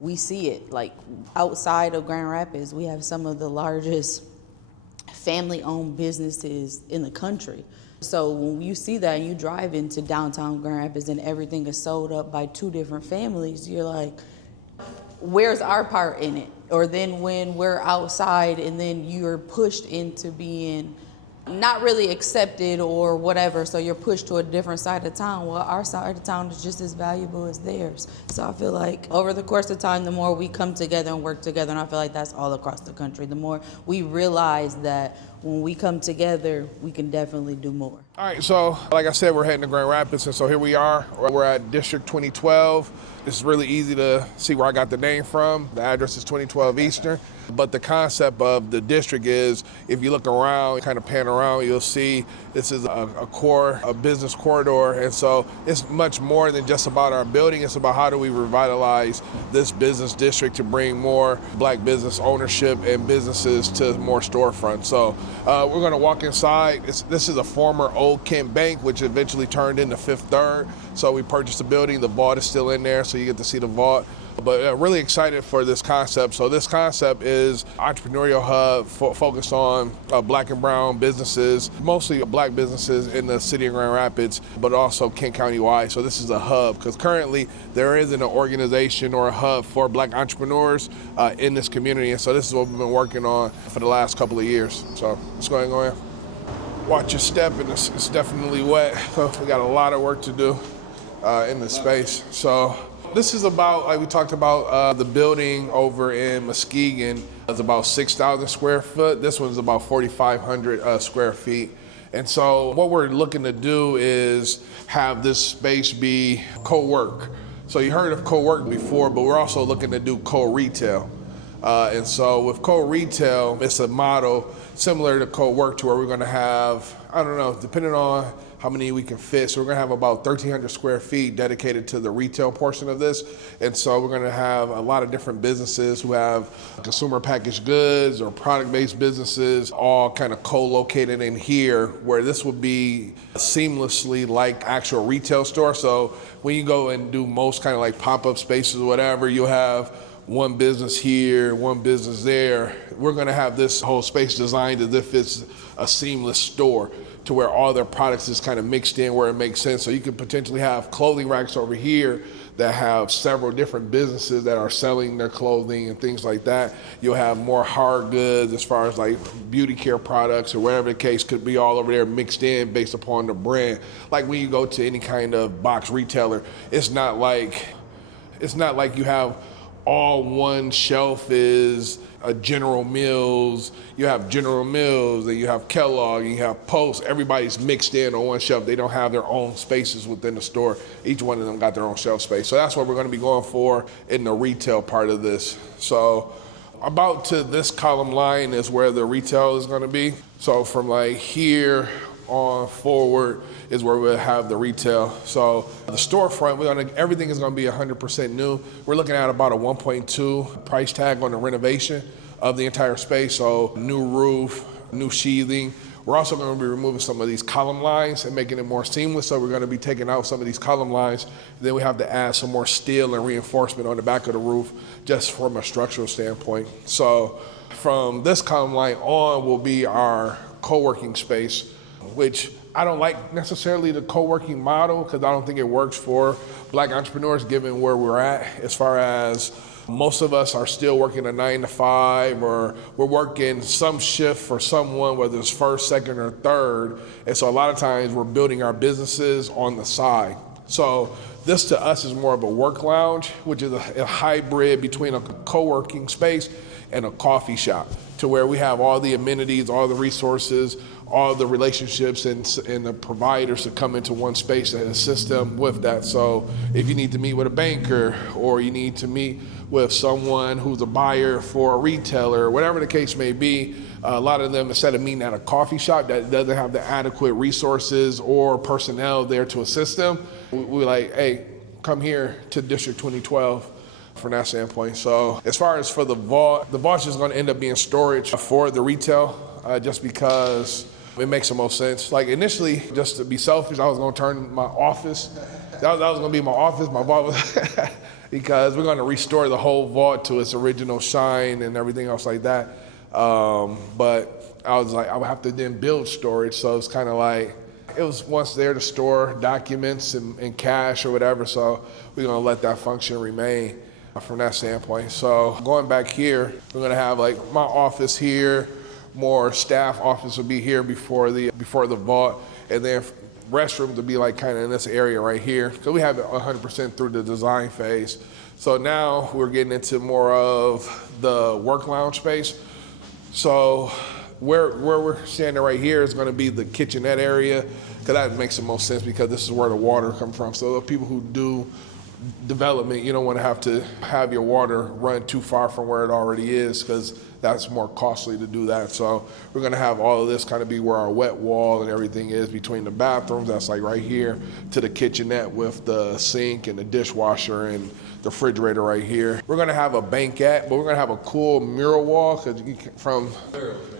We see it, like outside of Grand Rapids, we have some of the largest family-owned businesses in the country. So when you see that and you drive into downtown Grand Rapids and everything is sold up by two different families, you're like, where's our part in it? Or then when we're outside and then you're pushed into being not really accepted or whatever, so you're pushed to a different side of town. Well, our side of town is just as valuable as theirs. So I feel like over the course of time, the more we come together and work together, and I feel like that's all across the country, the more we realize that when we come together, we can definitely do more. All right, so like I said, we're heading to Grand Rapids, and so here we are. We're at District 2012. It's really easy to see where I got the name from. The address is 2012 Eastern. But the concept of the district is, if you look around, kind of pan around, you'll see this is a business corridor. And so it's much more than just about our building. It's about how do we revitalize this business district to bring more Black business ownership and businesses to more storefronts. So we're going to walk inside. This is a former Old Kent Bank, which eventually turned into Fifth Third. So we purchased the building. The vault is still in there, so you get to see the vault. But really excited for this concept. So this concept is entrepreneurial hub focused on Black and brown businesses, mostly Black businesses in the city of Grand Rapids, but also Kent County wide. So this is a hub because currently there isn't an organization or a hub for Black entrepreneurs in this community. And so this is what we've been working on for the last couple of years. So what's going on? Watch your step, and it's definitely wet. So we got a lot of work to do in this space. So this is about, like we talked about, the building over in Muskegon is about 6,000 square foot. This one's about 4,500 square feet. And so what we're looking to do is have this space be co-work. So you heard of co-work before, but we're also looking to do co-retail. And so with co-retail, it's a model similar to co-work to where we're gonna have, I don't know, depending on how many we can fit. So we're gonna have about 1,300 square feet dedicated to the retail portion of this. And so we're gonna have a lot of different businesses who have consumer packaged goods or product-based businesses all kind of co-located in here, where this would be seamlessly like actual retail store. So when you go and do most kind of like pop-up spaces or whatever, you'll have one business here, one business there. We're gonna have this whole space designed as if it's a seamless store, to where all their products is kind of mixed in where it makes sense. So you could potentially have clothing racks over here that have several different businesses that are selling their clothing and things like that. You'll have more hard goods as far as like beauty care products or whatever the case could be, all over there mixed in based upon the brand. Like when you go to any kind of box retailer, it's not like you have all one shelf is a General Mills. You have General Mills, and you have Kellogg, and you have Post. Everybody's mixed in on one shelf. They don't have their own spaces within the store. Each one of them got their own shelf space. So that's what we're gonna be going for in the retail part of this. So about to this column line is where the retail is gonna be. So from like here on forward is where we'll have the retail. So the storefront, everything is gonna be 100% new. We're looking at about a 1.2 price tag on the renovation of the entire space. So new roof, new sheathing. We're also gonna be removing some of these column lines and making it more seamless. So we're gonna be taking out some of these column lines. Then we have to add some more steel and reinforcement on the back of the roof, just from a structural standpoint. So from this column line on will be our co-working space, which I don't like necessarily the co-working model because I don't think it works for Black entrepreneurs given where we're at, as far as most of us are still working a 9 to 5, or we're working some shift for someone, whether it's first, second, or third. And so a lot of times we're building our businesses on the side. So this to us is more of a work lounge, which is a hybrid between a co-working space and a coffee shop, to where we have all the amenities, all the resources, all the relationships and the providers to come into one space and assist them with that. So if you need to meet with a banker, or you need to meet with someone who's a buyer for a retailer, whatever the case may be, a lot of them, instead of meeting at a coffee shop that doesn't have the adequate resources or personnel there to assist them, we're like, hey, come here to District 2012 from that standpoint. So as far as for the vault is just gonna end up being storage for the retail, just because it makes the most sense. Like initially, just to be selfish, I was gonna turn my office. That was gonna be my office. My vault was because we're going to restore the whole vault to its original shine and everything else like that. But I was like, I would have to then build storage. So it's kind of like, it was once there to store documents and cash or whatever. So we're going to let that function remain from that standpoint. So going back here, we're going to have like my office here, more staff office will be here before the vault, and then restrooms will be like kind of in this area right here. So we have it 100% through the design phase. So now we're getting into more of the work lounge space. So where we're standing right here is going to be the kitchenette area, because that makes the most sense because this is where the water comes from. So the people who do development, you don't want to have your water run too far from where it already is, because that's more costly to do that. So we're going to have all of this kind of be where our wet wall and everything is between the bathrooms. That's like right here to the kitchenette with the sink and the dishwasher and the refrigerator right here. We're going to have a banquette, but we're going to have a cool mural wall, because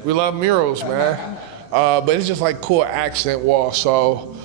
we love murals, man. But it's just like cool accent wall. So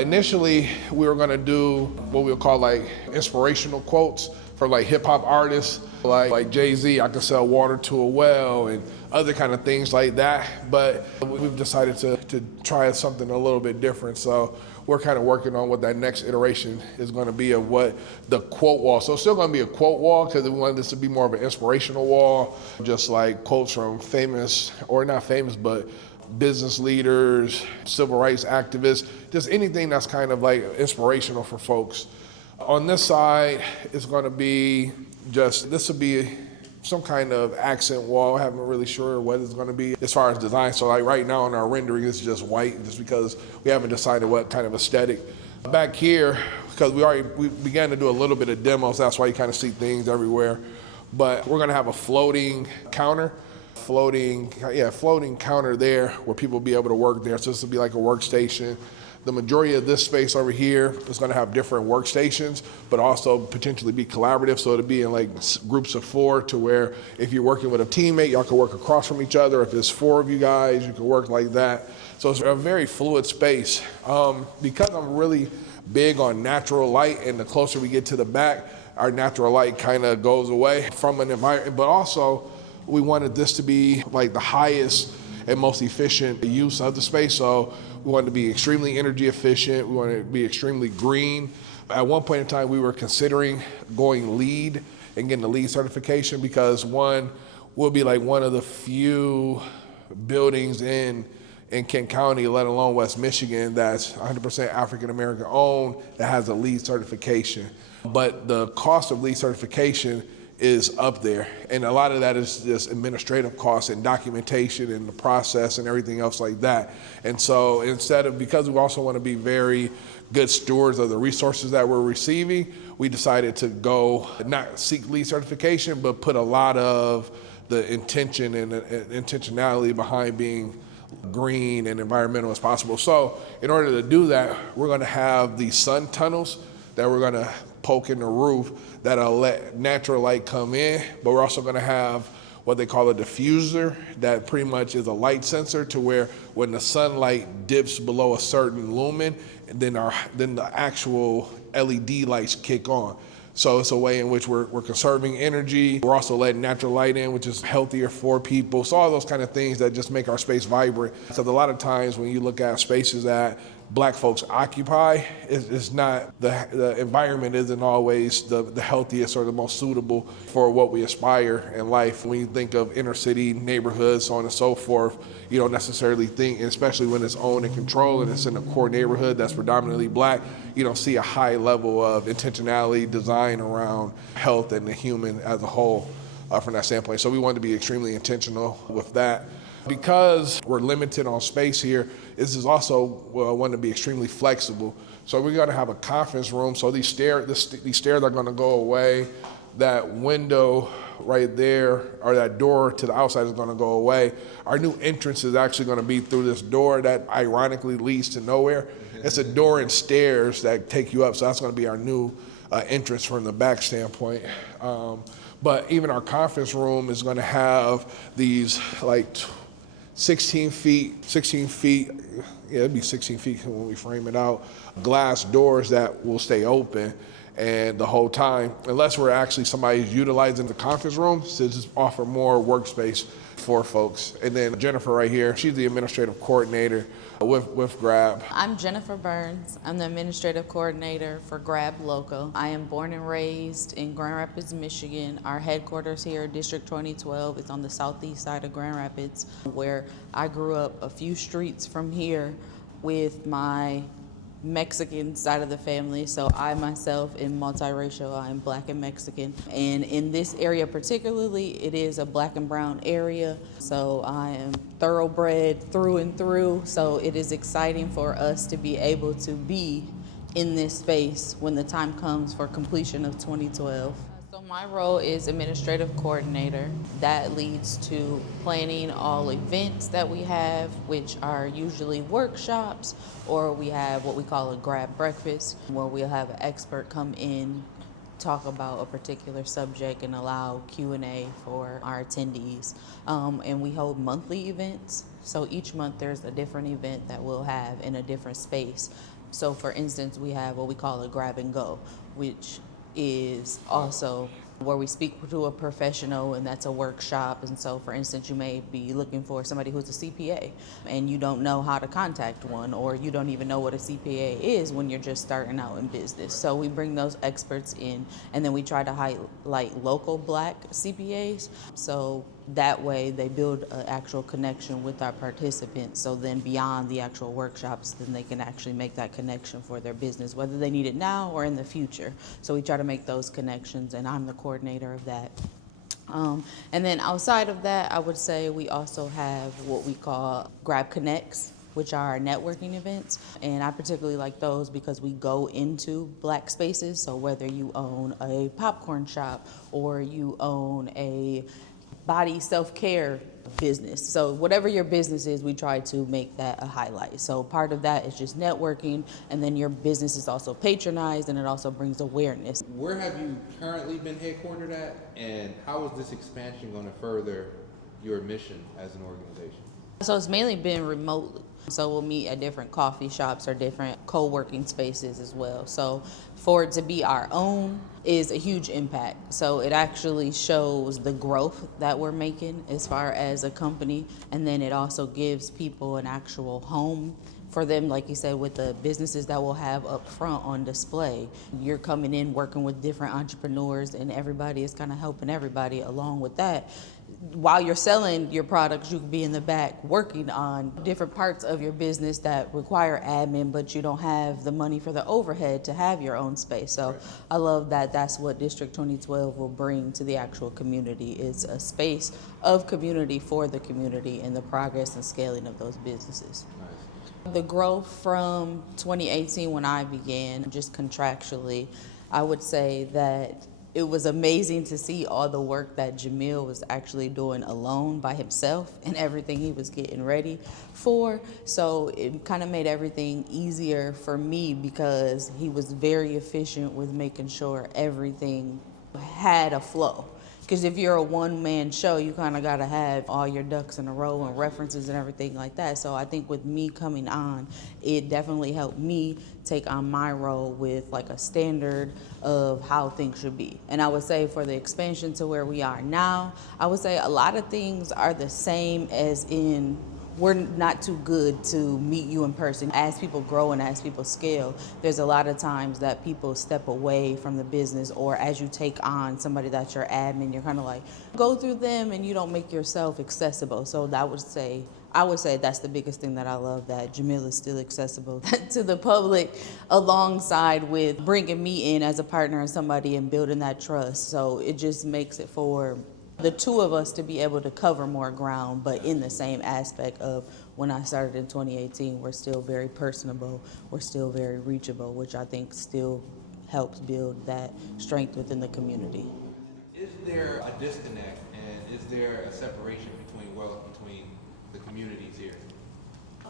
initially we were going to do what we'll call like inspirational quotes for like hip hop artists, like Jay-Z, I can sell water to a well, and other kind of things like that. But we've decided to try something a little bit different. So we're kind of working on what that next iteration is going to be of what the quote wall. So it's still going to be a quote wall, because we wanted this to be more of an inspirational wall, just like quotes from famous, or not famous, but business leaders, civil rights activists, just anything that's kind of like inspirational for folks. On this side, it's going to be this will be some kind of accent wall. I haven't really sure what it's going to be as far as design. So like right now in our rendering, it's just white, just because we haven't decided what kind of aesthetic. Back here, because we began to do a little bit of demos, that's why you kind of see things everywhere. But we're going to have a floating counter there where people will be able to work there. So this will be like a workstation. The majority of this space over here is going to have different workstations, but also potentially be collaborative. So it'll be in like groups of 4, to where if you're working with a teammate, y'all can work across from each other. If there's 4 of you guys, you can work like that. So it's a very fluid space. Because I'm really big on natural light, and the closer we get to the back, our natural light kind of goes away from an environment. But also, we wanted this to be like the highest and most efficient use of the space. So we wanted to be extremely energy efficient. We wanted to be extremely green. At one point in time, we were considering going LEED and getting the LEED certification, because one, we'll be like one of the few buildings in Kent County, let alone West Michigan, that's 100% African American owned, that has a LEED certification. But the cost of LEED certification is up there, and a lot of that is just administrative costs and documentation and the process and everything else like that. And so because we also want to be very good stewards of the resources that we're receiving, we decided to go not seek LEED certification, but put a lot of the intention and intentionality behind being green and environmental as possible. So in order to do that, we're going to have these sun tunnels that we're going to poke in the roof that'll let natural light come in, but we're also going to have what they call a diffuser that pretty much is a light sensor, to where when the sunlight dips below a certain lumen, then the actual LED lights kick on. So it's a way in which we're conserving energy. We're also letting natural light in, which is healthier for people. So all those kind of things that just make our space vibrant. Because a lot of times when you look at spaces that Black folks occupy, it's not, the environment isn't always the healthiest or the most suitable for what we aspire in life. When you think of inner city neighborhoods, so on and so forth, you don't necessarily think, especially when it's owned and controlled and it's in a core neighborhood that's predominantly Black, you don't see a high level of intentionality, design around health and the human as a whole from that standpoint. So we wanted to be extremely intentional with that. Because we're limited on space here, this is also want to be extremely flexible. So we're going to have a conference room. So these stairs are going to go away. That window right there, or that door to the outside, is going to go away. Our new entrance is actually going to be through this door that ironically leads to nowhere. It's a door and stairs that take you up. So that's going to be our new entrance from the back standpoint. But even our conference room is going to have these like 16 feet, yeah, it'd be 16 feet when we frame it out, glass doors that will stay open. And the whole time, unless we're actually somebody's utilizing the conference room to just offer more workspace for folks. And then Jennifer right here, she's the administrative coordinator with GRABB. I'm Jennifer Burns. I'm the administrative coordinator for GRABB Local. I am born and raised in Grand Rapids, Michigan. Our headquarters here, District 2012, is on the southeast side of Grand Rapids, where I grew up a few streets from here with my Mexican side of the family. So I myself am multiracial. I am Black and Mexican. And in this area particularly, it is a Black and brown area. So I am thoroughbred through and through. So it is exciting for us to be able to be in this space when the time comes for completion of 2012. So my role is administrative coordinator. That leads to planning all events that we have, which are usually workshops, or we have what we call a GRABB breakfast, where we'll have an expert come in, talk about a particular subject, and allow Q&A for our attendees. And we hold monthly events. So each month there's a different event that we'll have in a different space. So for instance, we have what we call a grab and go, which is also where we speak to a professional, and that's a workshop. And so for instance, you may be looking for somebody who's a CPA and you don't know how to contact one, or you don't even know what a CPA is when you're just starting out in business. So we bring those experts in, and then we try to highlight local Black CPAs. So that way they build an actual connection with our participants. So then beyond the actual workshops, then they can actually make that connection for their business, whether they need it now or in the future. So we try to make those connections, and I'm the coordinator of that. And then outside of that, I would say we also have what we call GRABB Connects, which are our networking events. And I particularly like those because we go into Black spaces. So whether you own a popcorn shop or you own a body self-care business. So whatever your business is, we try to make that a highlight. So part of that is just networking, and then your business is also patronized, and it also brings awareness. Where have you currently been headquartered at, and how is this expansion going to further your mission as an organization? So it's mainly been remotely. So we'll meet at different coffee shops or different co-working spaces as well. So for it to be our own is a huge impact. So it actually shows the growth that we're making as far as a company. And then it also gives people an actual home for them, like you said, with the businesses that we'll have up front on display. You're coming in working with different entrepreneurs, and everybody is kind of helping everybody along with that. While you're selling your products, you could be in the back working on different parts of your business that require admin, but you don't have the money for the overhead to have your own space. So right. I love that that's what District 2012 will bring to the actual community. It's a space of community for the community and the progress and scaling of those businesses. Nice. The growth from 2018 when I began, just contractually, I would say that it was amazing to see all the work that Jamiel was actually doing alone by himself and everything he was getting ready for. So it kind of made everything easier for me because he was very efficient with making sure everything had a flow. Because if you're a one-man show, you kind of got to have all your ducks in a row and references and everything like that. So I think with me coming on, it definitely helped me take on my role with like a standard of how things should be. And I would say for the expansion to where we are now, I would say a lot of things are the same as in we're not too good to meet you in person. As people grow and as people scale, there's a lot of times that people step away from the business, or as you take on somebody that's your admin, you're kind of like, go through them and you don't make yourself accessible. So I would say that's the biggest thing that I love, that Jamiel is still accessible to the public, alongside with bringing me in as a partner and somebody and building that trust. So it just makes it for the two of us to be able to cover more ground, but in the same aspect of when I started in 2018, we're still very personable, we're still very reachable, which I think still helps build that strength within the community. Is there a disconnect, and is there a separation between the communities here?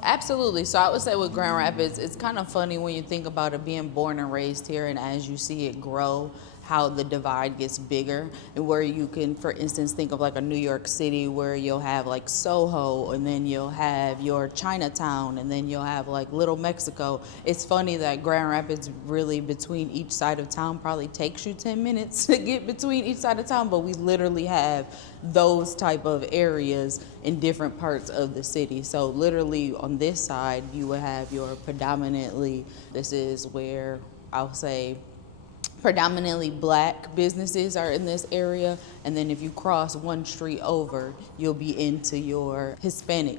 Absolutely. So I would say with Grand Rapids, it's kind of funny when you think about it being born and raised here, and as you see it grow, how the divide gets bigger, and where you can, for instance, think of like a New York City where you'll have like Soho, and then you'll have your Chinatown, and then you'll have like Little Mexico. It's funny that Grand Rapids really between each side of town probably takes you 10 minutes to get between each side of town, but we literally have those type of areas in different parts of the city. So literally on this side, you will have your predominantly, this is where I'll say predominantly black businesses are in this area, and then if you cross one street over, you'll be into your Hispanic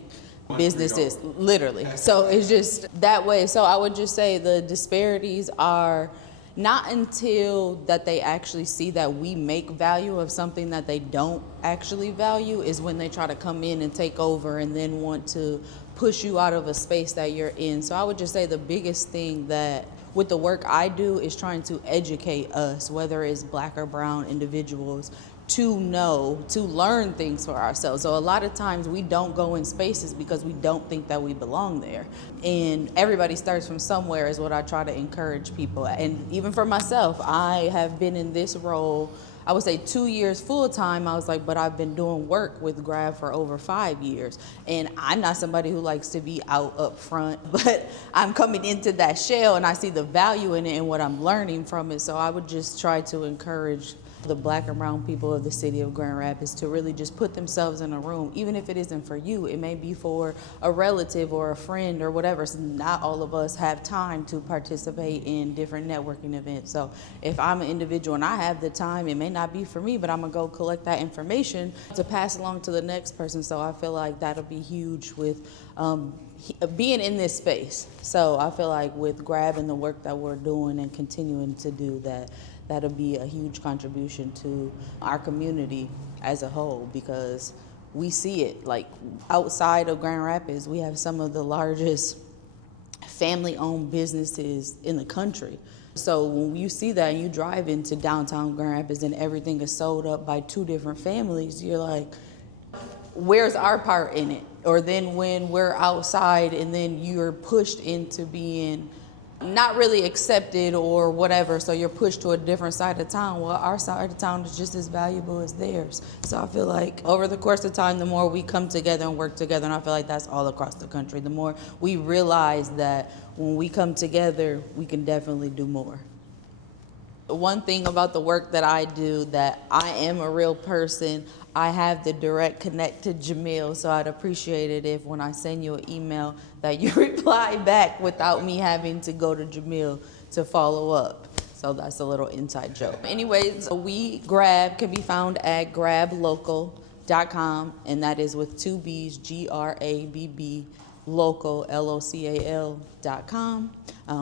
businesses, literally. So it's just that way. So I would just say the disparities are not until that they actually see that we make value of something that they don't actually value is when they try to come in and take over and then want to push you out of a space that you're in. So I would just say the biggest thing that with the work I do is trying to educate us, whether it's black or brown individuals, to know, to learn things for ourselves. So a lot of times we don't go in spaces because we don't think that we belong there. And everybody starts from somewhere is what I try to encourage people. And even for myself, I have been in this role, I would say 2 years full time. I was like, but I've been doing work with GRABB for over 5 years. And I'm not somebody who likes to be out up front, but I'm coming into that shell and I see the value in it and what I'm learning from it. So I would just try to encourage the black and brown people of the city of Grand Rapids to really just put themselves in a room, even if it isn't for you, it may be for a relative or a friend or whatever. So not all of us have time to participate in different networking events. So if I'm an individual and I have the time, it may not be for me, but I'm gonna go collect that information to pass along to the next person. So I feel like that'll be huge with being in this space. So I feel like with GRABB and the work that we're doing and continuing to do, that'll be a huge contribution to our community as a whole, because we see it like outside of Grand Rapids, we have some of the largest family-owned businesses in the country. So when you see that and you drive into downtown Grand Rapids and everything is sold up by 2 different families, you're like, where's our part in it? Or then when we're outside and then you're pushed into being not really accepted or whatever, so you're pushed to a different side of town. Well, our side of town is just as valuable as theirs. So I feel like over the course of time, the more we come together and work together, and I feel like that's all across the country, the more we realize that when we come together, we can definitely do more. One thing about the work that I do, that I am a real person, I have the direct connect to Jamiel, so I'd appreciate it if when I send you an email that you reply back without me having to go to Jamiel to follow up. So that's a little inside joke. Anyways, GRABB can be found at grabblocal.com, and that is with 2 B's, GRABB, local, LOCAL.com.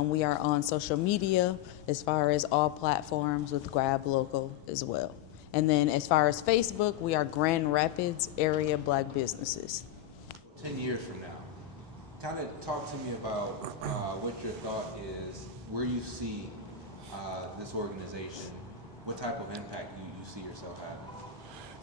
We are on social media as far as all platforms with GRABB Local as well. And then as far as Facebook, we are Grand Rapids Area Black Businesses. 10 years from now, kind of talk to me about what your thought is, where you see this organization, what type of impact you see yourself having.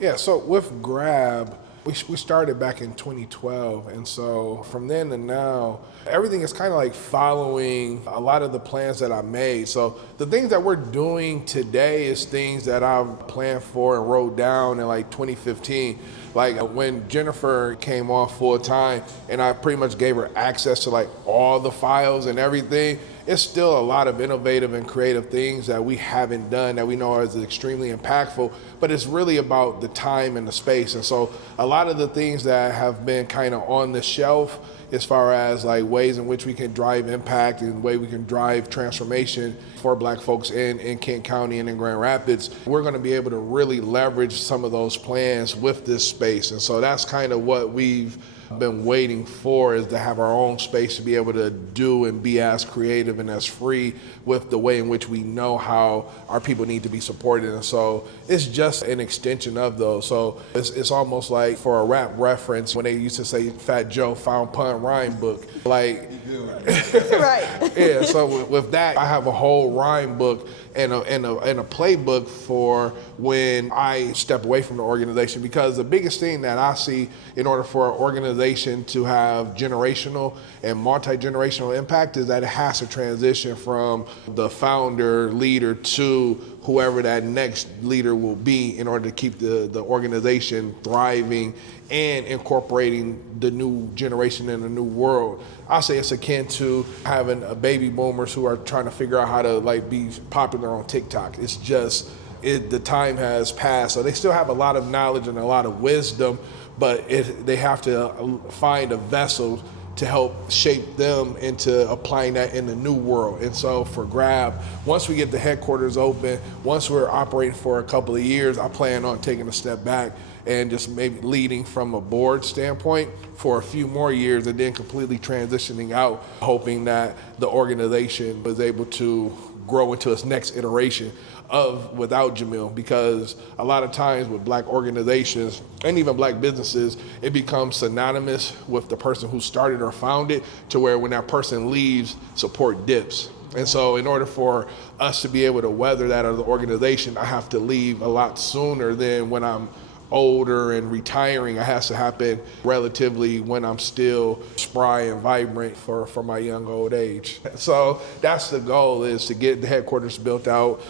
Yeah, so with GRABB, we started back in 2012, and so from then to now, everything is kind of like following a lot of the plans that I made. So the things that we're doing today is things that I've planned for and wrote down in like 2015. Like when Jennifer came on full time and I pretty much gave her access to like all the files and everything, it's still a lot of innovative and creative things that we haven't done that we know is extremely impactful, but it's really about the time and the space. And so a lot of the things that have been kind of on the shelf as far as like ways in which we can drive impact and the way we can drive transformation for black folks in Kent County and in Grand Rapids, we're going to be able to really leverage some of those plans with this space. And so that's kind of what we've been waiting for, is to have our own space to be able to do and be as creative and as free with the way in which we know how our people need to be supported. And so it's just an extension of those. So it's almost like, for a rap reference, when they used to say Fat Joe found punt rhyme book, like Right. yeah, so with that, I have a whole rhyme book and a playbook for when I step away from the organization, because the biggest thing that I see in order for an organization to have generational and multi-generational impact is that it has to transition from the founder, leader, to whoever that next leader will be in order to keep the organization thriving and incorporating the new generation in the new world. I say it's akin to having a baby boomers who are trying to figure out how to like be popular on TikTok. It's just, the time has passed. So they still have a lot of knowledge and a lot of wisdom, but they have to find a vessel to help shape them into applying that in the new world. And so for GRABB, once we get the headquarters open, once we're operating for a couple of years, I plan on taking a step back and just maybe leading from a board standpoint for a few more years and then completely transitioning out, hoping that the organization was able to grow into its next iteration of without Jamiel, because a lot of times with black organizations and even black businesses, it becomes synonymous with the person who started or founded, to where when that person leaves, support dips. And so in order for us to be able to weather that as an organization, I have to leave a lot sooner than when I'm older and retiring. It has to happen relatively when I'm still spry and vibrant for my young old age. So that's the goal, is to get the headquarters built out,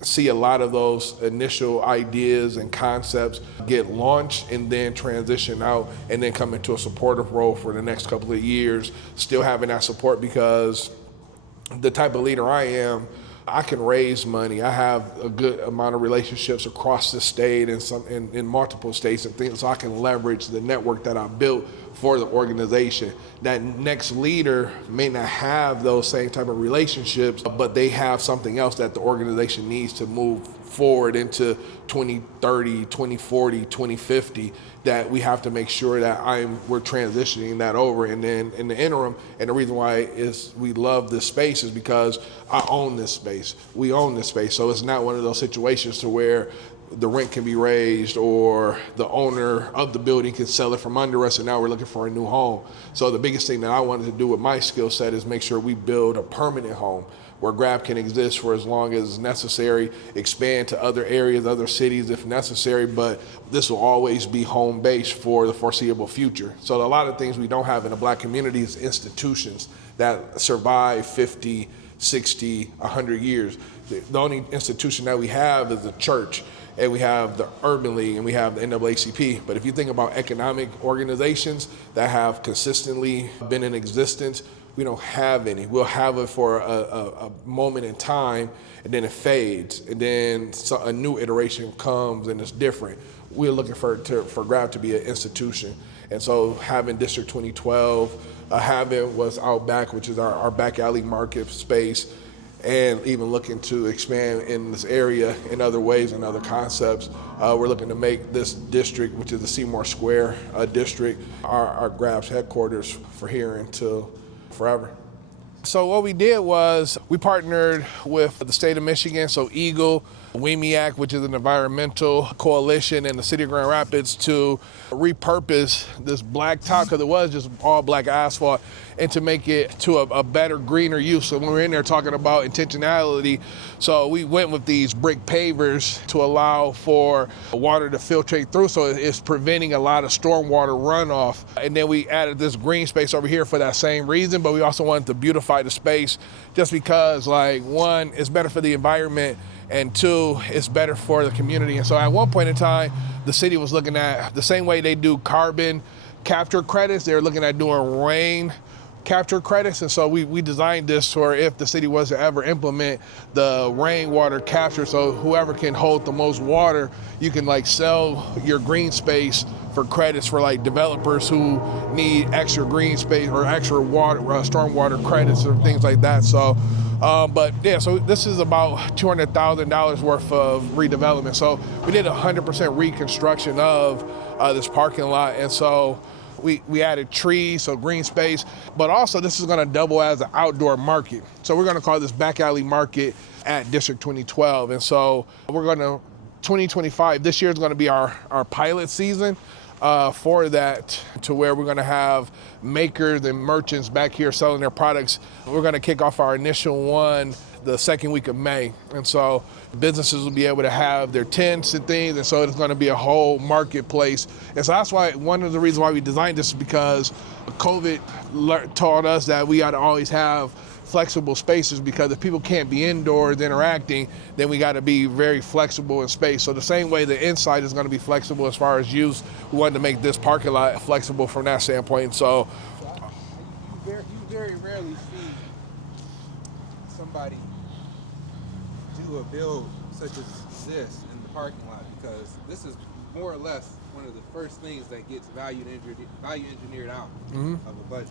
see a lot of those initial ideas and concepts get launched, and then transition out and then come into a supportive role for the next couple of years, still having that support, because the type of leader I am, I can raise money. I have a good amount of relationships across the state and in multiple states and things, so I can leverage the network that I built for the organization. That next leader may not have those same type of relationships, but they have something else that the organization needs to move forward into 2030, 2040, 2050, that we have to make sure that we're transitioning that over. And then in the interim, and the reason why we love this space is because I own this space. We own this space. So it's not one of those situations to where the rent can be raised or the owner of the building can sell it from under us and now we're looking for a new home. So the biggest thing that I wanted to do with my skill set is make sure we build a permanent home where GRABB can exist for as long as necessary, expand to other areas, other cities if necessary, but this will always be home base for the foreseeable future. So a lot of things we don't have in the black community is institutions that survive 50, 60, 100 years. The only institution that we have is the church, and we have the Urban League, and we have the NAACP. But if you think about economic organizations that have consistently been in existence, we don't have any. We'll have it for a moment in time, and then it fades, and then a new iteration comes and it's different. We're looking for GRABB to be an institution. And so having District 2012, having what's out back, which is our back alley market space, and even looking to expand in this area in other ways and other concepts. We're looking to make this district, which is the Seymour Square district, our GRABB's headquarters for here until forever. So what we did was we partnered with the state of Michigan, so Eagle, WEMIAC, which is an environmental coalition, and the city of Grand Rapids to repurpose this blacktop, because it was just all black asphalt, and to make it to a better, greener use. So when we're in there talking about intentionality, so we went with these brick pavers to allow for water to filtrate through, so it's preventing a lot of stormwater runoff. And then we added this green space over here for that same reason, but we also wanted to beautify the space just because, like, one, it's better for the environment, and two, it's better for the community. And so at one point in time, the city was looking at the same way they do carbon capture credits, they were looking at doing rain capture credits. And so we designed this for if the city was to ever implement the rainwater capture, so whoever can hold the most water, you can like sell your green space for credits for like developers who need extra green space or extra water, stormwater credits or things like that. So but yeah, so this is about $200,000 worth of redevelopment. So we did 100% reconstruction of this parking lot. And so we added trees, so green space, but also this is gonna double as an outdoor market. So we're gonna call this back alley market at District 2012. And so we're gonna, 2025, this year is gonna be our pilot season for that, to where we're gonna have makers and merchants back here selling their products. We're gonna kick off our initial one the second week of May. And so businesses will be able to have their tents and things, and so it's gonna be a whole marketplace. And so that's why, one of the reasons why we designed this is because COVID taught us that we gotta always have flexible spaces, because if people can't be indoors interacting, then we got to be very flexible in space. So the same way the inside is going to be flexible as far as use, we wanted to make this parking lot flexible from that standpoint. So You very rarely see somebody do a build such as this in the parking lot, because this is more or less one of the first things that gets value engineered out of a budget.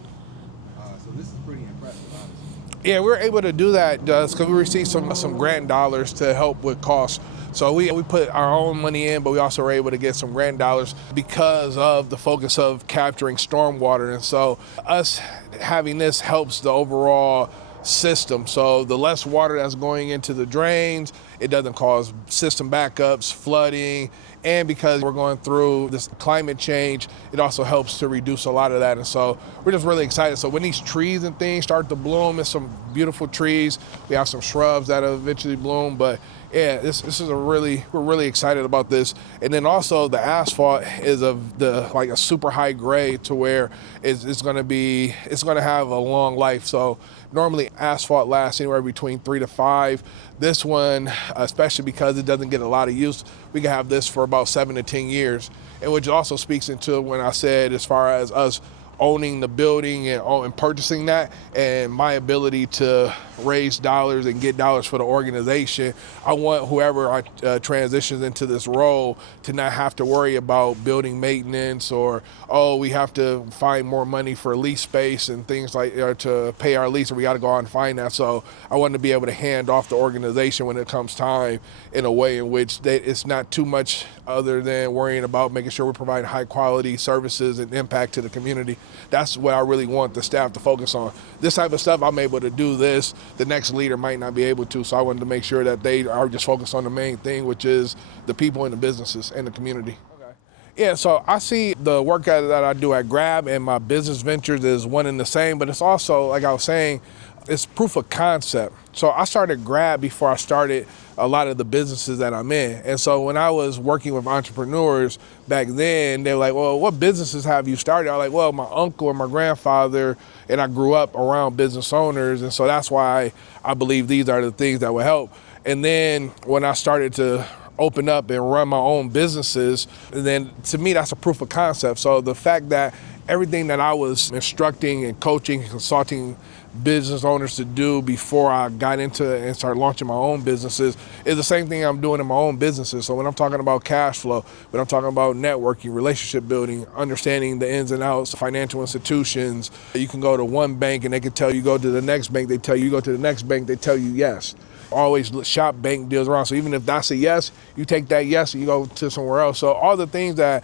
So this is pretty impressive, honestly. yeah, we're able to do that because we received some grant dollars to help with costs. So we put our own money in, but we also were able to get some grant dollars because of the focus of capturing stormwater. And so us having this helps the overall system. So the less water that's going into the drains, it doesn't cause system backups, flooding, and because we're going through this climate change, it also helps to reduce a lot of that. And so we're just really excited. So when these trees and things start to bloom, it's some beautiful trees. We have some shrubs that eventually bloom, but yeah, this is we're really excited about this. And then also the asphalt is of like a super high grade to where it's going to have a long life. So normally asphalt lasts anywhere between 3 to 5. This one, especially because it doesn't get a lot of use, we can have this for about 7 to 10 years. And which also speaks into when I said as far as us owning the building and purchasing that, and my ability to raise dollars and get dollars for the organization. I want whoever transitions into this role to not have to worry about building maintenance or, oh, we have to find more money for lease space and things like to pay our lease, or we got to go out and find that. So I want to be able to hand off the organization when it comes time in a way in which it's not too much other than worrying about making sure we're providing high quality services and impact to the community. That's what I really want the staff to focus on. This type of stuff, I'm able to do this. The next leader might not be able to, so I wanted to make sure that they are just focused on the main thing, which is the people and the businesses and the community. Okay. Yeah, so I see the work that I do at GRABB and my business ventures is one and the same, but it's also, like I was saying, it's proof of concept. So I started GRABB before I started a lot of the businesses that I'm in. And so when I was working with entrepreneurs back then, they were like, well, what businesses have you started? I was like, well, my uncle and my grandfather, and I grew up around business owners. And so that's why I believe these are the things that will help. And then when I started to open up and run my own businesses, then to me, that's a proof of concept. So the fact that everything that I was instructing and coaching and consulting business owners to do before I got into it and started launching my own businesses is the same thing I'm doing in my own businesses. So when I'm talking about cash flow, when I'm talking about networking, relationship building, understanding the ins and outs of financial institutions, you can go to one bank and they can tell you go to the next bank, they tell you go to the next bank, they tell you yes. Always shop bank deals around. So even if that's a yes, you take that yes and you go to somewhere else. So all the things that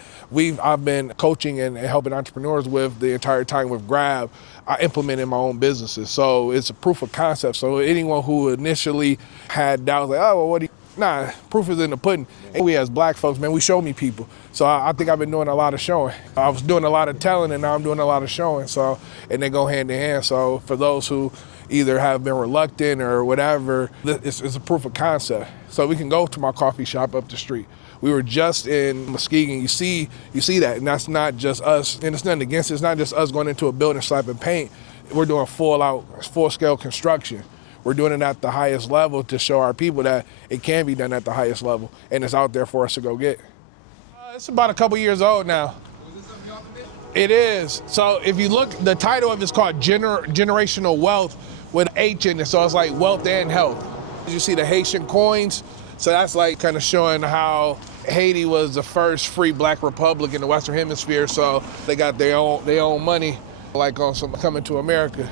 I've been coaching and helping entrepreneurs with the entire time with GRABB, I implement in my own businesses. So it's a proof of concept. So anyone who initially had doubts, like, oh, well, proof is in the pudding. And we as black folks, man, we show me people. So I think I've been doing a lot of showing. I was doing a lot of telling and now I'm doing a lot of showing. So, and they go hand in hand. So for those who either have been reluctant or whatever, it's a proof of concept. So we can go to my coffee shop up the street. We were just in Muskegon. You see that, and that's not just us, and it's nothing against it. It's not just us going into a building, slapping paint. We're doing full-scale construction. We're doing it at the highest level to show our people that it can be done at the highest level, and it's out there for us to go get. It's about a couple years old now. Was this something y'all did? It is. So if you look, the title of it's called Generational Wealth with H in it, so it's like wealth and health. You see the Haitian coins? So that's like kind of showing how Haiti was the first free black republic in the Western Hemisphere, so they got their own money, like on some Coming to America.